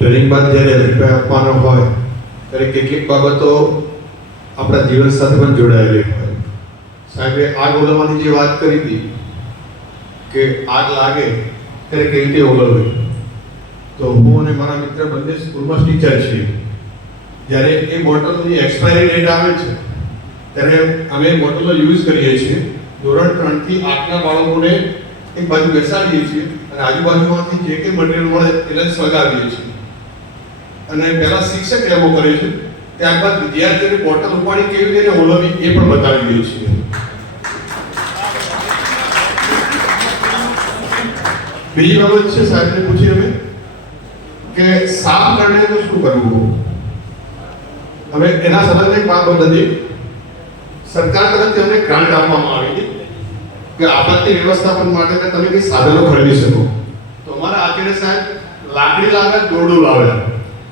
Training બાદ જ્યારે અભિપ્રાય આપવાનો હોય ત્યારે કેટલીક બાબતો આપણા જીવન સાથે પણ જોડાયેલી હોય. સાહેબે આગ ઓલવવાની જે વાત કરી હતી કે આગ લાગે ત્યારે કઈ રીતે ઓલવવી, તો હું અને મારા મિત્ર બંને સ્કૂલમાં ટીચર છીએ. જ્યારે એ બોટલની એક્સપાયરી ડેટ આવે છે ત્યારે અમે બોટલનો યુઝ કરીએ છીએ. ધોરણ 3 થી 8ના બાળકોને એક બાજુ બેસાડીએ છીએ અને આજુબાજુમાંથી જે કંઈ મટીરિયલ મળે એને સળગાવીએ છીએ અને પહેલા શિક્ષક ડેમો કરે છે, ત્યારબાદ વિદ્યાર્થીઓને બોટલ ઉપાડી કેવી રીતે ઓલવવી એ પણ બતાવી દઈએ છીએ. બીજી બાબત છે, સાહેબને પૂછી અમે કે સાફ કરને તો શું કરવું. હવે એના સંબંધે એક બાબત હતી. સરકાર તરફથી અમને ગ્રાન્ટ આપવામાં આવી હતી કે આપત્તિ વ્યવસ્થાપન માટે તમે કઈ સાધનો ખરીદી શકો. તો અમારા આચાર્ય સાહેબ લાકડી લાવે, દોરડું લાવે,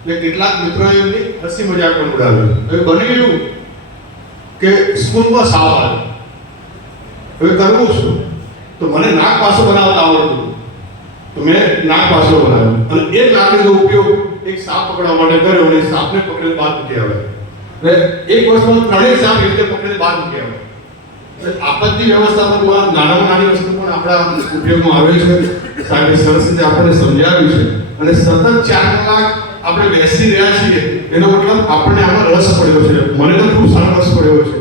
એટલે કેટલાક મિત્રોએ એમની હસી મજાક પણ ઉડાવી. હવે બની ગયું કે સ્કૂલમાં સાવ આવે. હવે કરવું શું? તો મને નાક પાસો બનાવતા આવડતું, તો મેં નાક પાસો બનાવ્યો અને એ લાકડીનો ઉપયોગ એક સાપ પકડવા માટે કર્યો અને સાપને પકડીને બહાર મૂકી આવે. એટલે એક વર્ષમાં 3 સાપ એ રીતે પકડીને બહાર મૂકી આવે. આપત્તિ વ્યવસ્થાપનમાં નાનામાં નાની વસ્તુ પણ આપણા ઉપયોગમાં આવે છે. સાહેબે સરસ રીતે આપણને સમજાવ્યું છે અને સતત 4 કલાક આપણે બેસી રહ્યા છીએ એનો મતલબ આપણને આમાં રસ પડ્યો છે. મને તો ખૂબ સારો રસ પડ્યો છે.